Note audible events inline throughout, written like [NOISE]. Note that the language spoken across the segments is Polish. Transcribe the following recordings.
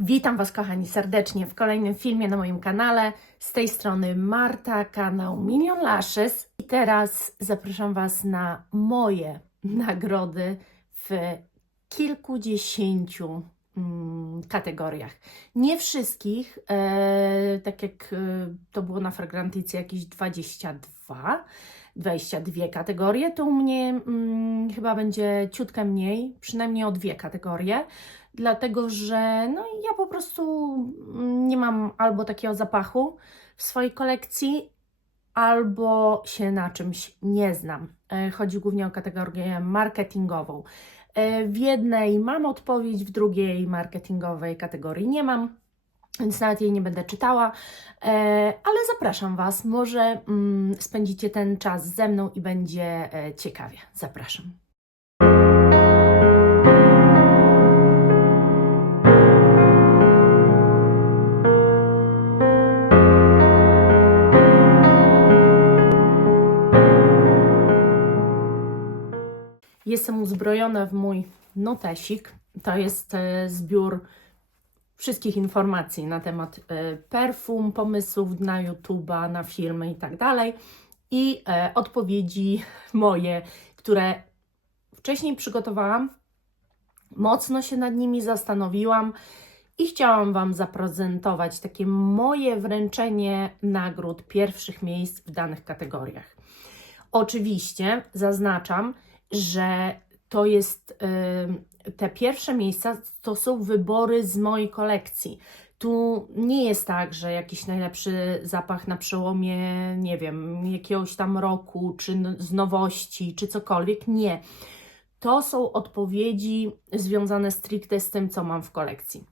Witam Was, kochani, serdecznie w kolejnym filmie na moim kanale. Z tej strony Marta, kanał Million Lashes. I teraz zapraszam Was na moje nagrody w kilkudziesięciu mm, kategoriach. Nie wszystkich, e, tak jak e, to było na Fragranticy jakieś 22, 22 kategorie, to u mnie mm, chyba będzie ciutkę mniej, przynajmniej o dwie kategorie dlatego że no, ja po prostu nie mam albo takiego zapachu w swojej kolekcji, albo się na czymś nie znam. E, Chodzi głównie o kategorię marketingową. E, W jednej mam odpowiedź, w drugiej marketingowej kategorii nie mam. Więc nawet jej nie będę czytała, e, ale zapraszam Was. Może mm, spędzicie ten czas ze mną i będzie ciekawie. Zapraszam. Jestem uzbrojona w mój notesik. To jest e, zbiór wszystkich informacji na temat e, perfum, pomysłów na YouTube'a, na filmy i tak dalej. I e, odpowiedzi moje, które wcześniej przygotowałam. Mocno się nad nimi zastanowiłam i chciałam Wam zaprezentować takie moje wręczenie nagród pierwszych miejsc w danych kategoriach. Oczywiście zaznaczam, że to jest y, te pierwsze miejsca to są wybory z mojej kolekcji. Tu nie jest tak, że jakiś najlepszy zapach na przełomie, nie wiem, jakiegoś tam roku, czy z nowości, czy cokolwiek. Nie. To są odpowiedzi związane stricte z tym, co mam w kolekcji.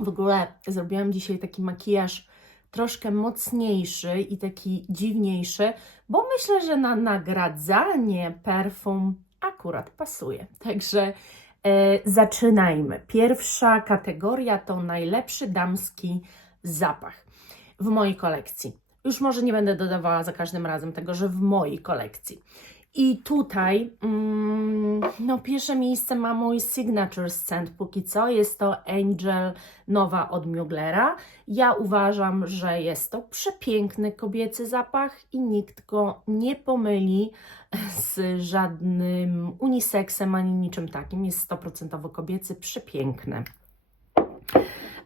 W ogóle zrobiłam dzisiaj taki makijaż troszkę mocniejszy i taki dziwniejszy, bo myślę, że na nagradzanie perfum akurat pasuje. Także e, zaczynajmy. Pierwsza kategoria to najlepszy damski zapach w mojej kolekcji. Już może nie będę dodawała za każdym razem tego, że w mojej kolekcji. I tutaj, mm, no, pierwsze miejsce ma mój signature scent póki co. Jest to Angel Nowa od Muglera. Ja uważam, że jest to przepiękny kobiecy zapach i nikt go nie pomyli z żadnym uniseksem ani niczym takim. Jest 100% kobiecy, przepiękny.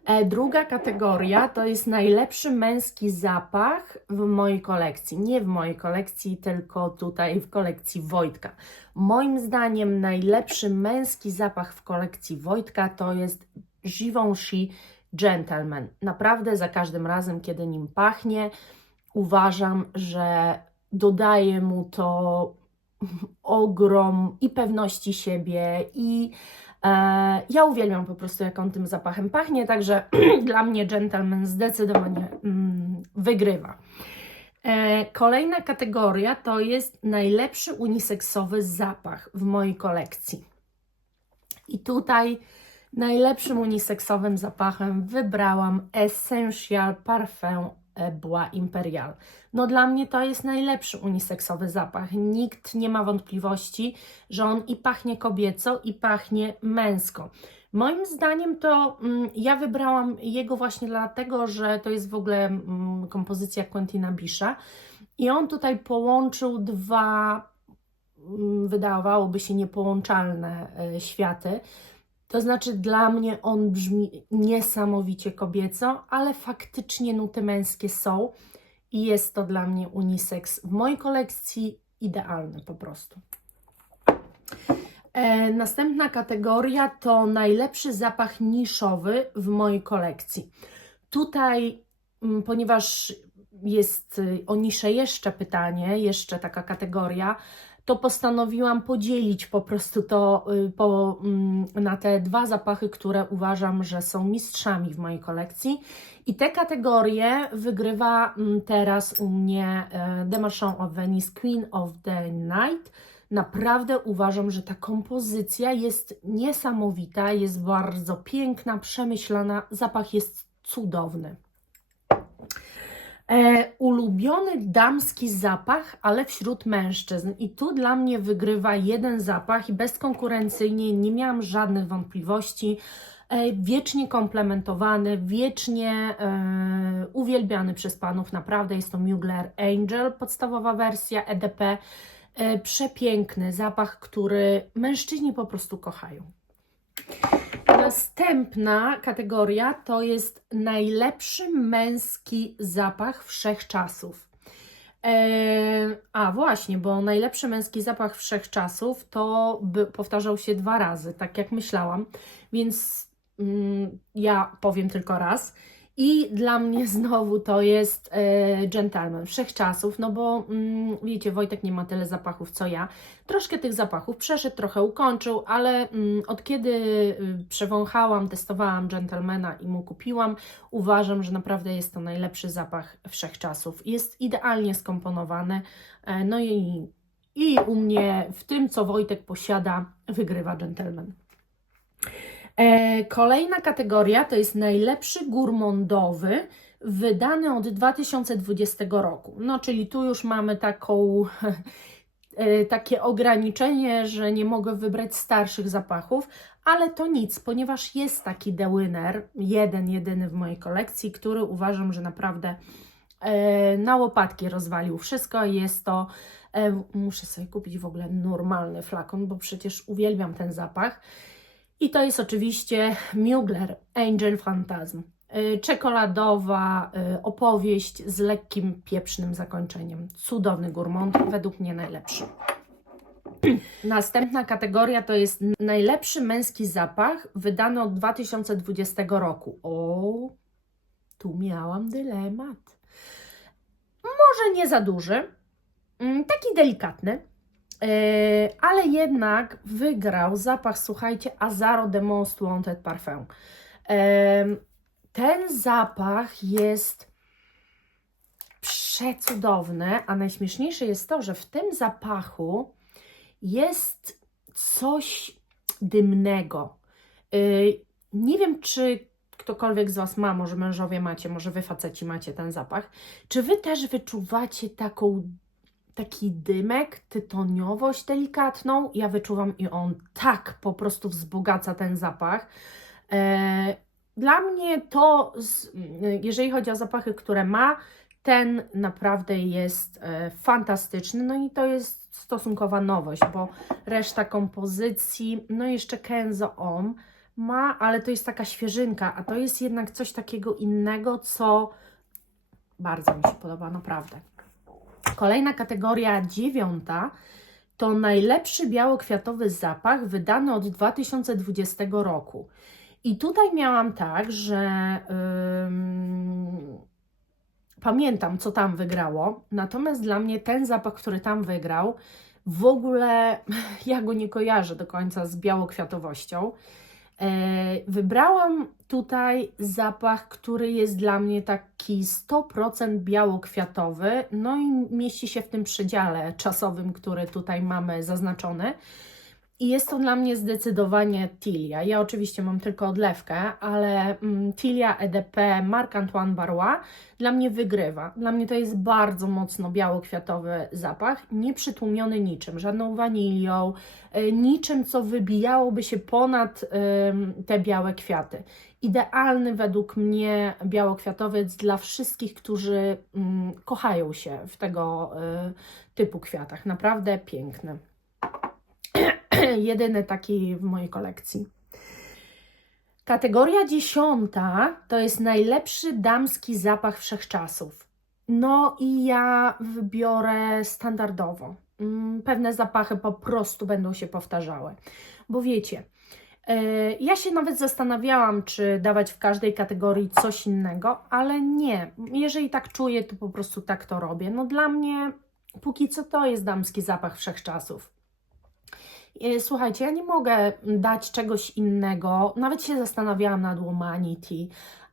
E, Druga kategoria to jest najlepszy męski zapach w mojej kolekcji. Nie w mojej kolekcji, tylko tutaj w kolekcji Wojtka. Moim zdaniem najlepszy męski zapach w kolekcji Wojtka to jest Givenchy Gentleman. Naprawdę za każdym razem, kiedy nim pachnie, uważam, że dodaje mu to ogrom i pewności siebie i ja uwielbiam po prostu, jak on tym zapachem pachnie, także [CLEARS THROAT] dla mnie gentleman zdecydowanie mm, wygrywa. E, kolejna kategoria to jest najlepszy uniseksowy zapach w mojej kolekcji. I tutaj najlepszym uniseksowym zapachem wybrałam Essential Parfum Bois Imperial. No dla mnie to jest najlepszy uniseksowy zapach. Nikt nie ma wątpliwości, że on i pachnie kobieco, i pachnie męsko. Moim zdaniem to mm, ja wybrałam jego właśnie dlatego, że to jest w ogóle mm, kompozycja Quentina Bisha i on tutaj połączył dwa, mm, wydawałoby się niepołączalne e, światy. To znaczy, dla mnie on brzmi niesamowicie kobieco, ale faktycznie nuty męskie są i jest to dla mnie unisex w mojej kolekcji idealny po prostu. E, następna kategoria to najlepszy zapach niszowy w mojej kolekcji. Tutaj, mm, ponieważ jest y, o niszę jeszcze pytanie, jeszcze taka kategoria, to postanowiłam podzielić po prostu to y, po, mm, na te dwa zapachy, które uważam, że są mistrzami w mojej kolekcji. I te kategorie wygrywa mm, teraz u mnie The of Venice Queen of the Night. Naprawdę uważam, że ta kompozycja jest niesamowita, jest bardzo piękna, przemyślana, zapach jest cudowny. E, ulubiony damski zapach, ale wśród mężczyzn. I tu dla mnie wygrywa jeden zapach i bezkonkurencyjnie nie miałam żadnych wątpliwości. e, wiecznie komplementowany, wiecznie e, uwielbiany przez panów. Naprawdę jest to Mugler Angel, podstawowa wersja EDP. E, przepiękny zapach, który mężczyźni po prostu kochają. Następna kategoria to jest najlepszy męski zapach wszechczasów. Eee, a właśnie, bo najlepszy męski zapach wszechczasów to by, powtarzał się dwa razy, tak jak myślałam, więc mm, ja powiem tylko raz. I dla mnie znowu to jest e, gentleman wszechczasów, no bo mm, wiecie, Wojtek nie ma tyle zapachów co ja. Troszkę tych zapachów przeszedł, trochę ukończył, ale mm, od kiedy y, przewąchałam, testowałam gentlemana i mu kupiłam, uważam, że naprawdę jest to najlepszy zapach wszechczasów. Jest idealnie skomponowany, e, no i, i u mnie w tym, co Wojtek posiada, wygrywa gentleman. E, kolejna kategoria to jest najlepszy gurmondowy wydany od 2020 roku. No, czyli tu już mamy taką, [LAUGHS] e, takie ograniczenie, że nie mogę wybrać starszych zapachów, ale to nic, ponieważ jest taki Winner, jeden, jedyny w mojej kolekcji, który uważam, że naprawdę e, na łopatki rozwalił wszystko. Jest to, muszę sobie kupić w ogóle normalny flakon, bo przecież uwielbiam ten zapach. I to jest oczywiście Mugler Angel Phantasm. Y, Czekoladowa y, opowieść z lekkim pieprznym zakończeniem. Cudowny gourmand, według mnie najlepszy. [CLEARS THROAT] Następna kategoria to jest najlepszy męski zapach wydany od 2020 roku. O, tu miałam dylemat. Może nie za duży, mm, taki delikatny, ale jednak wygrał zapach, słuchajcie, Azaro de Most Wanted Parfum. Yy, ten zapach jest przecudowny, a najśmieszniejsze jest to, że w tym zapachu jest coś dymnego. Yy, nie wiem, czy ktokolwiek z Was ma, może mężowie macie, może Wy faceci macie ten zapach. Czy Wy też wyczuwacie taką taki dymek, tytoniowość delikatną. Ja wyczuwam i on tak po prostu wzbogaca ten zapach. E, dla mnie to, jeżeli chodzi o zapachy, które ma, ten naprawdę jest e, fantastyczny. No i to jest stosunkowa nowość, bo reszta kompozycji, no jeszcze Kenzo Om ma, ale to jest taka świeżynka, a to jest jednak coś takiego innego, co bardzo mi się podoba, naprawdę. Kolejna kategoria, dziewiąta, to najlepszy białokwiatowy zapach wydany od 2020 roku. I tutaj miałam tak, że pamiętam, co tam wygrało, natomiast dla mnie ten zapach, który tam wygrał, w ogóle [LAUGHS] ja go nie kojarzę do końca z białokwiatowością. E, wybrałam tutaj zapach, który jest dla mnie taki 100% białokwiatowy, no i mieści się w tym przedziale czasowym, który tutaj mamy zaznaczony. I jest to dla mnie zdecydowanie Tilia. Ja oczywiście mam tylko odlewkę, ale mm, Tilia EDP Marc Antoine Barrois dla mnie wygrywa. Dla mnie to jest bardzo mocno biało-kwiatowy zapach, nie przytłumiony niczym, żadną wanilią, y, niczym, co wybijałoby się ponad y, te białe kwiaty. Idealny według mnie białokwiatowiec dla wszystkich, którzy y, kochają się w tego y, typu kwiatach. Naprawdę piękny. [CLEARS THROAT] jedyny taki w mojej kolekcji. Kategoria dziesiąta to jest najlepszy damski zapach wszechczasów. No i ja wybiorę standardowo. Mm, pewne zapachy po prostu będą się powtarzały. Bo wiecie, e, ja się nawet zastanawiałam, czy dawać w każdej kategorii coś innego, ale nie. Jeżeli tak czuję, to po prostu tak to robię. No dla mnie póki co to jest damski zapach wszechczasów. E, słuchajcie, ja nie mogę dać czegoś innego. Nawet się zastanawiałam nad Womanity,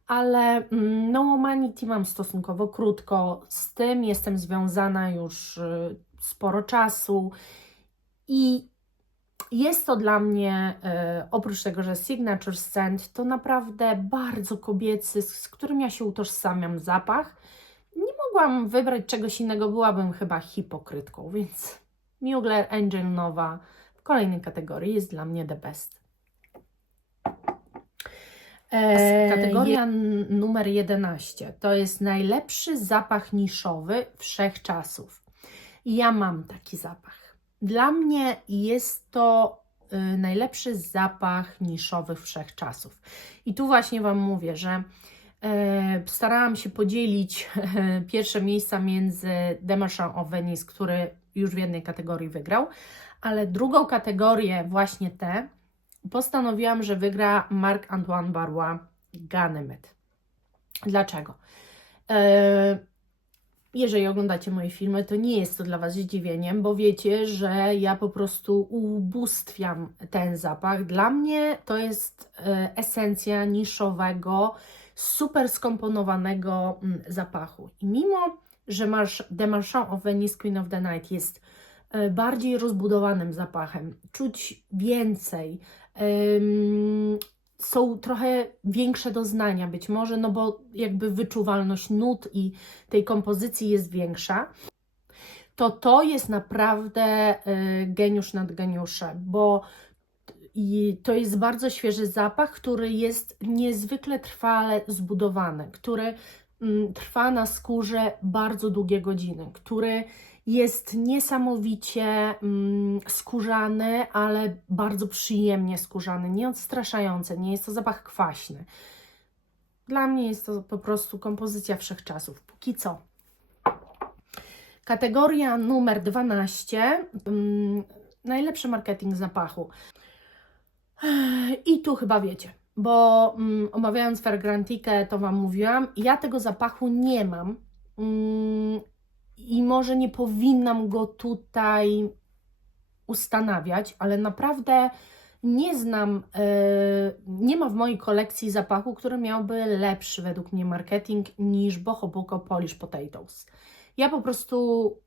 ale mm, no Womanity mam stosunkowo krótko. Z tym jestem związana już y, sporo czasu i jest to dla mnie, e, oprócz tego, że Signature Scent, to naprawdę bardzo kobiecy, z którym ja się utożsamiam zapach. Nie mogłam wybrać czegoś innego, byłabym chyba hipokrytką, więc Mugler Angel Nowa kolejnej kategorii jest dla mnie the best. E, kategoria numer 11 to jest najlepszy zapach niszowy wszechczasów. Ja mam taki zapach. Dla mnie jest to y, najlepszy zapach niszowy wszechczasów. I tu właśnie Wam mówię, że starałam się podzielić [LAUGHS] pierwsze miejsca między Demarchand of Venice, który już w jednej kategorii wygrał, ale drugą kategorię, właśnie tę, postanowiłam, że wygra Marc-Antoine Barrois Ganymede. Dlaczego? E, jeżeli oglądacie moje filmy, to nie jest to dla Was zdziwieniem, bo wiecie, że ja po prostu ubóstwiam ten zapach. Dla mnie to jest e, esencja niszowego, super skomponowanego mm, zapachu. I mimo, że masz The Marchand of Venice Queen of the Night jest e, bardziej rozbudowanym zapachem, czuć więcej, są trochę większe doznania być może, no bo jakby wyczuwalność nut i tej kompozycji jest większa, to to jest naprawdę y, geniusz nad geniuszem, bo i to jest bardzo świeży zapach, który jest niezwykle trwale zbudowany, który mm, trwa na skórze bardzo długie godziny, który jest niesamowicie mm, skórzany, ale bardzo przyjemnie skórzany, nieodstraszający, nie jest to zapach kwaśny. Dla mnie jest to po prostu kompozycja wszechczasów. Póki co. Kategoria numer 12. Mm, najlepszy marketing zapachu. I tu chyba wiecie, bo mm, omawiając Fragrantikę, to Wam mówiłam, ja tego zapachu nie mam. Mm, I może nie powinnam go tutaj ustanawiać, ale naprawdę nie znam, e, nie ma w mojej kolekcji zapachu, który miałby lepszy według mnie marketing niż Boho Boho Polish Potatoes. Ja po prostu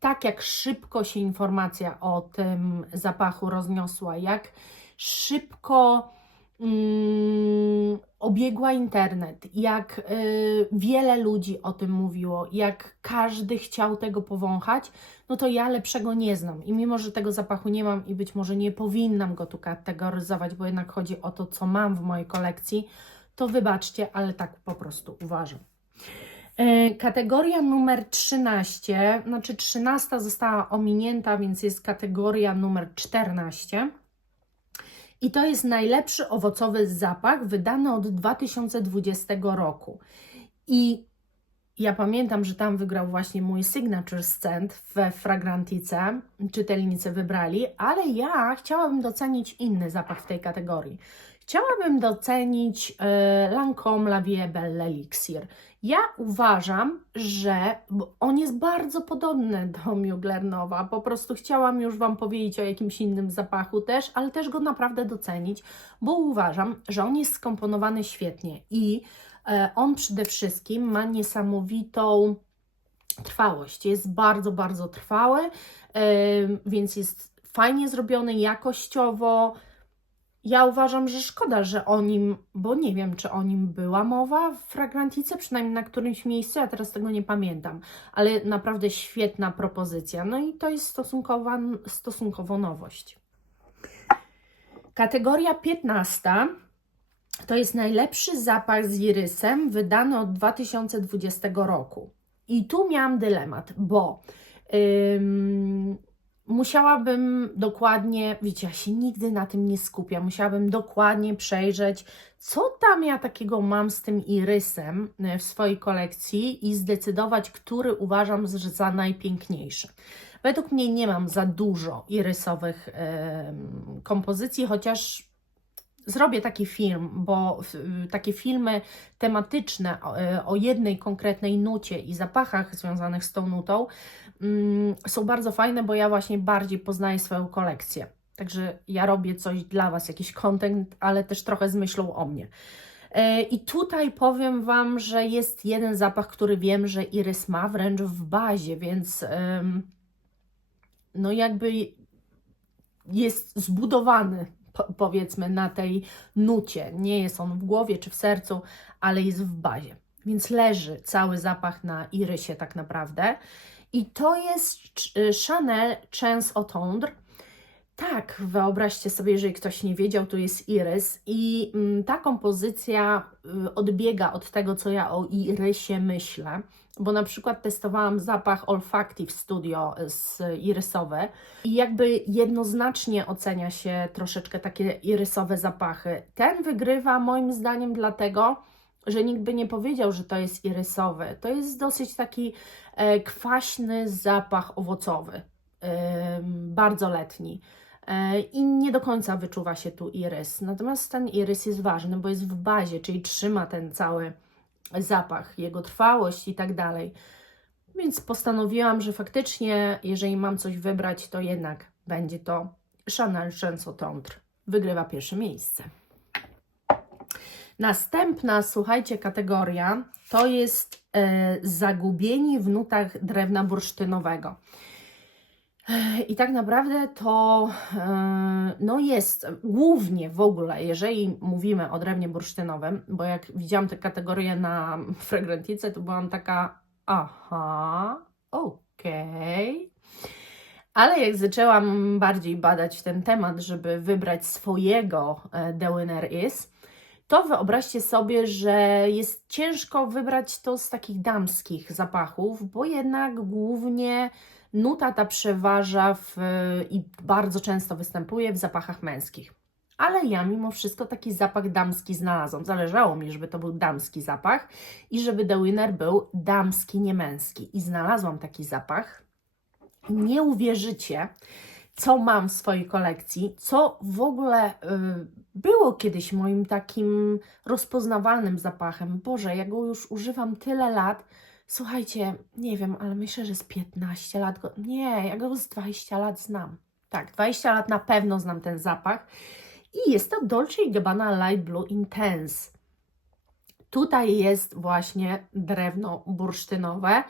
tak jak szybko się informacja o tym zapachu rozniosła, jak szybko mm, obiegła internet, jak y, wiele ludzi o tym mówiło, jak każdy chciał tego powąchać, no to ja lepszego nie znam. I mimo, że tego zapachu nie mam i być może nie powinnam go tu kategoryzować, bo jednak chodzi o to, co mam w mojej kolekcji, to wybaczcie, ale tak po prostu uważam. E, Kategoria numer 13, znaczy 13 została ominięta, więc jest kategoria numer 14. I to jest najlepszy owocowy zapach wydany od 2020 roku. I ja pamiętam, że tam wygrał właśnie mój signature scent we Fragrantice, czytelnicy wybrali, ale ja chciałabym docenić inny zapach w tej kategorii. Chciałabym docenić e, Lancome La Vie Belle Elixir. Ja uważam, że on jest bardzo podobny do Mugler Nowa. Po prostu chciałam już Wam powiedzieć o jakimś innym zapachu też, ale też go naprawdę docenić, bo uważam, że on jest skomponowany świetnie i e, on przede wszystkim ma niesamowitą trwałość. Jest bardzo, bardzo trwały, e, więc jest fajnie zrobiony jakościowo. Ja uważam, że szkoda, że o nim, bo nie wiem, czy o nim była mowa w Fragrantice, przynajmniej na którymś miejscu, ja teraz tego nie pamiętam, ale naprawdę świetna propozycja. No i to jest stosunkowa, stosunkowo nowość. Kategoria 15 to jest najlepszy zapach z irysem wydany od 2020 roku. I tu miałam dylemat, bo musiałabym dokładnie, wiecie, ja się nigdy na tym nie skupiam, musiałabym dokładnie przejrzeć, co tam ja takiego mam z tym irysem e, w swojej kolekcji i zdecydować, który uważam za- najpiękniejszy. Według mnie nie mam za dużo irysowych em, kompozycji, chociaż zrobię taki film, bo takie filmy tematyczne o, e, o jednej konkretnej nucie i zapachach związanych z tą nutą mm, są bardzo fajne, bo ja właśnie bardziej poznaję swoją kolekcję. Także ja robię coś dla Was, jakiś content, ale też trochę z myślą o mnie. E, I tutaj powiem Wam, że jest jeden zapach, który wiem, że Irys ma wręcz w bazie, więc no jakby jest zbudowany, powiedzmy, na tej nucie. Nie jest on w głowie czy w sercu, ale jest w bazie. Więc leży cały zapach na irysie tak naprawdę. I to jest Ch- Chanel Chance au Tendre. Tak, wyobraźcie sobie, jeżeli ktoś nie wiedział, to jest irys i mm, ta kompozycja y, odbiega od tego, co ja o irysie myślę, bo na przykład testowałam zapach Olfactive Studio z irysowe i jakby jednoznacznie ocenia się troszeczkę takie irysowe zapachy. Ten wygrywa moim zdaniem dlatego, że nikt by nie powiedział, że to jest irysowy. To jest dosyć taki e, kwaśny zapach owocowy, em, bardzo letni. E, I nie do końca wyczuwa się tu irys. Natomiast ten irys jest ważny, bo jest w bazie, czyli trzyma ten cały zapach, jego trwałość i tak dalej. Więc postanowiłam, że faktycznie, jeżeli mam coś wybrać, to jednak będzie to Chanel Chanson Tendre. Wygrywa pierwsze miejsce. Następna, słuchajcie, kategoria to jest e, zagubieni w nutach drewna bursztynowego. I tak naprawdę to e, no jest głównie w ogóle, jeżeli mówimy o drewnie bursztynowym, bo jak widziałam tę kategorię na Fragrantice, to byłam taka, aha, okej. Ale jak zaczęłam bardziej badać ten temat, żeby wybrać swojego The Winner Is, to wyobraźcie sobie, że jest ciężko wybrać to z takich damskich zapachów, bo jednak głównie nuta ta przeważa w, i bardzo często występuje w zapachach męskich. Ale ja mimo wszystko taki zapach damski znalazłam. Zależało mi, żeby to był damski zapach i żeby The Winner był damski, nie męski. I znalazłam taki zapach. Nie uwierzycie, co mam w swojej kolekcji, co w ogóle y, było kiedyś moim takim rozpoznawalnym zapachem. Boże, ja go już używam tyle lat. Słuchajcie, nie wiem, ale myślę, że z 15 lat go. Nie, ja go z 20 lat znam. Tak, 20 lat na pewno znam ten zapach. I jest to Dolce Gabbana Light Blue Intense. Tutaj jest właśnie drewno bursztynowe,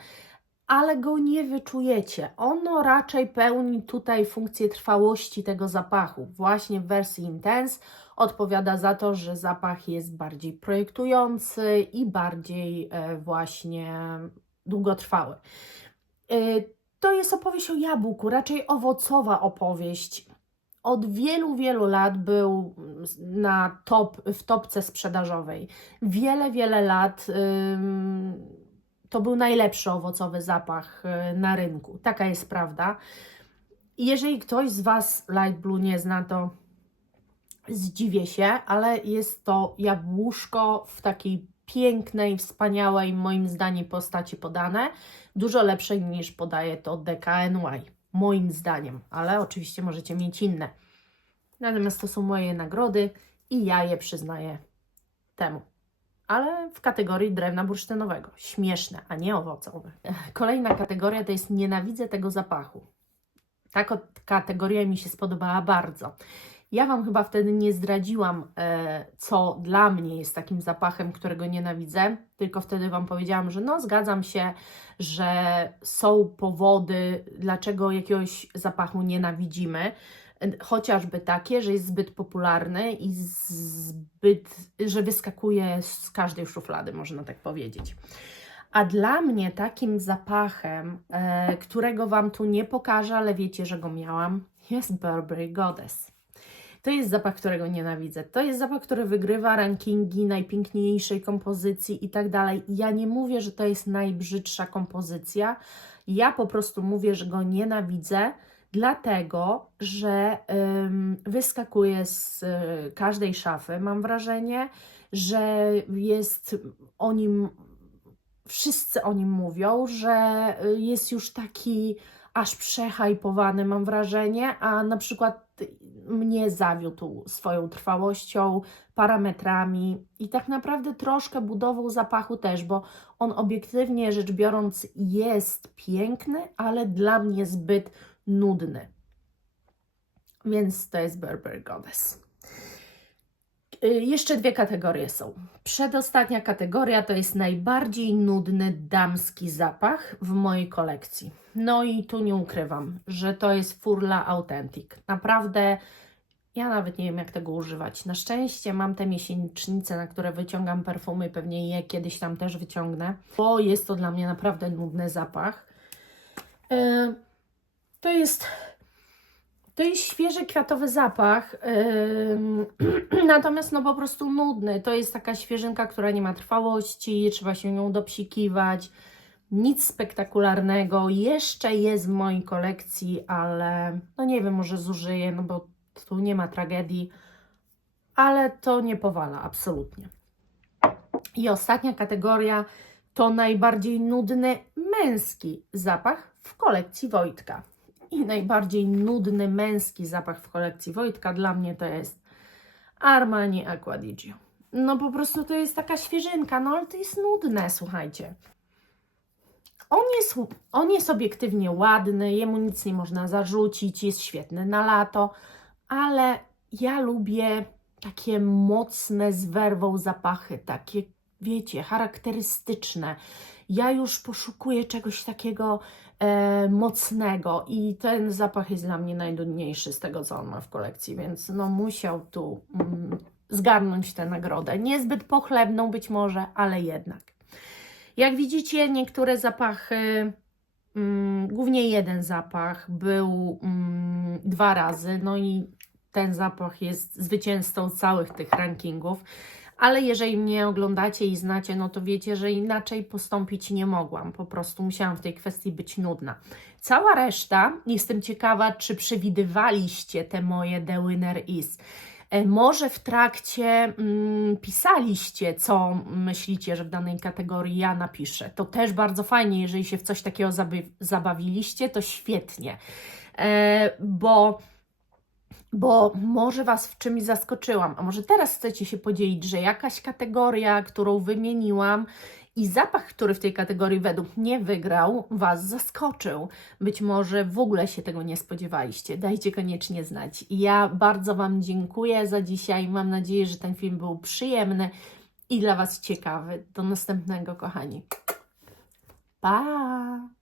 ale go nie wyczujecie. Ono raczej pełni tutaj funkcję trwałości tego zapachu. Właśnie w wersji Intense odpowiada za to, że zapach jest bardziej projektujący i bardziej e, właśnie długotrwały. E, To jest opowieść o jabłku, raczej owocowa opowieść. Od wielu, wielu lat był na top, w topce sprzedażowej. Wiele, wiele lat to był najlepszy owocowy zapach y, na rynku. Taka jest prawda. Jeżeli ktoś z Was Light Blue nie zna, to zdziwię się, ale jest to jabłuszko w takiej pięknej, wspaniałej, moim zdaniem, postaci podane. Dużo lepszej niż podaje to DKNY, moim zdaniem, ale oczywiście możecie mieć inne. Natomiast to są moje nagrody i ja je przyznaję temu. Ale w kategorii drewna bursztynowego. Śmieszne, a nie owocowe. Kolejna kategoria to jest nienawidzę tego zapachu. Ta ko- kategoria mi się spodobała bardzo. Ja Wam chyba wtedy nie zdradziłam, e, co dla mnie jest takim zapachem, którego nienawidzę, tylko wtedy Wam powiedziałam, że no zgadzam się, że są powody, dlaczego jakiegoś zapachu nienawidzimy. Chociażby takie, że jest zbyt popularny i zbyt, że wyskakuje z każdej szuflady, można tak powiedzieć. A dla mnie takim zapachem, e, którego Wam tu nie pokażę, ale wiecie, że go miałam, jest Burberry Goddess. To jest zapach, którego nienawidzę. To jest zapach, który wygrywa rankingi najpiękniejszej kompozycji i tak dalej. Ja nie mówię, że to jest najbrzydsza kompozycja. Ja po prostu mówię, że go nienawidzę, dlatego że ym, wyskakuje z y, każdej szafy. Mam wrażenie, że jest o nim, wszyscy o nim mówią, że y, jest już taki aż przehajpowany, mam wrażenie, a na przykład mnie zawiódł swoją trwałością, parametrami i tak naprawdę troszkę budową zapachu też, bo on obiektywnie rzecz biorąc jest piękny, ale dla mnie zbyt nudny. Więc to jest Burberry Goddess. Y, Jeszcze dwie kategorie są. Przedostatnia kategoria to jest najbardziej nudny damski zapach w mojej kolekcji. No i tu nie ukrywam, że to jest Furla Authentic. Naprawdę ja nawet nie wiem, jak tego używać. Na szczęście mam te miesięcznice, na które wyciągam perfumy, pewnie je kiedyś tam też wyciągnę, bo jest to dla mnie naprawdę nudny zapach. Y, To jest To jest świeży kwiatowy zapach, [CLEARS THROAT] natomiast no po prostu nudny. To jest taka świeżynka, która nie ma trwałości, trzeba się nią dopsikiwać. Nic spektakularnego. Jeszcze jest w mojej kolekcji, ale no nie wiem, może zużyję, no bo tu nie ma tragedii, ale to nie powala absolutnie. I ostatnia kategoria to najbardziej nudny męski zapach w kolekcji Wojtka. I najbardziej nudny męski zapach w kolekcji Wojtka dla mnie to jest Armani Aqua di Gio. No po prostu to jest taka świeżynka, no ale to jest nudne, słuchajcie. On jest, on jest obiektywnie ładny, jemu nic nie można zarzucić, jest świetny na lato, ale ja lubię takie mocne z werwą zapachy, takie, wiecie, charakterystyczne. Ja już poszukuję czegoś takiego e, mocnego i ten zapach jest dla mnie najdudniejszy z tego, co on ma w kolekcji, więc no musiał tu mm, zgarnąć tę nagrodę. Niezbyt pochlebną być może, ale jednak. Jak widzicie, niektóre zapachy, mm, głównie jeden zapach był mm, dwa razy, no i ten zapach jest zwycięzcą całych tych rankingów. Ale jeżeli mnie oglądacie i znacie, no to wiecie, że inaczej postąpić nie mogłam. Po prostu musiałam w tej kwestii być nudna. Cała reszta, jestem ciekawa, czy przewidywaliście te moje The Winner Is. E, Może w trakcie mm, pisaliście, co myślicie, że w danej kategorii ja napiszę. To też bardzo fajnie, jeżeli się w coś takiego zabawiliście, to świetnie. E, bo bo może Was w czymś zaskoczyłam, a może teraz chcecie się podzielić, że jakaś kategoria, którą wymieniłam i zapach, który w tej kategorii według mnie wygrał, Was zaskoczył. Być może w ogóle się tego nie spodziewaliście. Dajcie koniecznie znać. Ja bardzo Wam dziękuję za dzisiaj. Mam nadzieję, że ten film był przyjemny i dla Was ciekawy. Do następnego, kochani. Pa!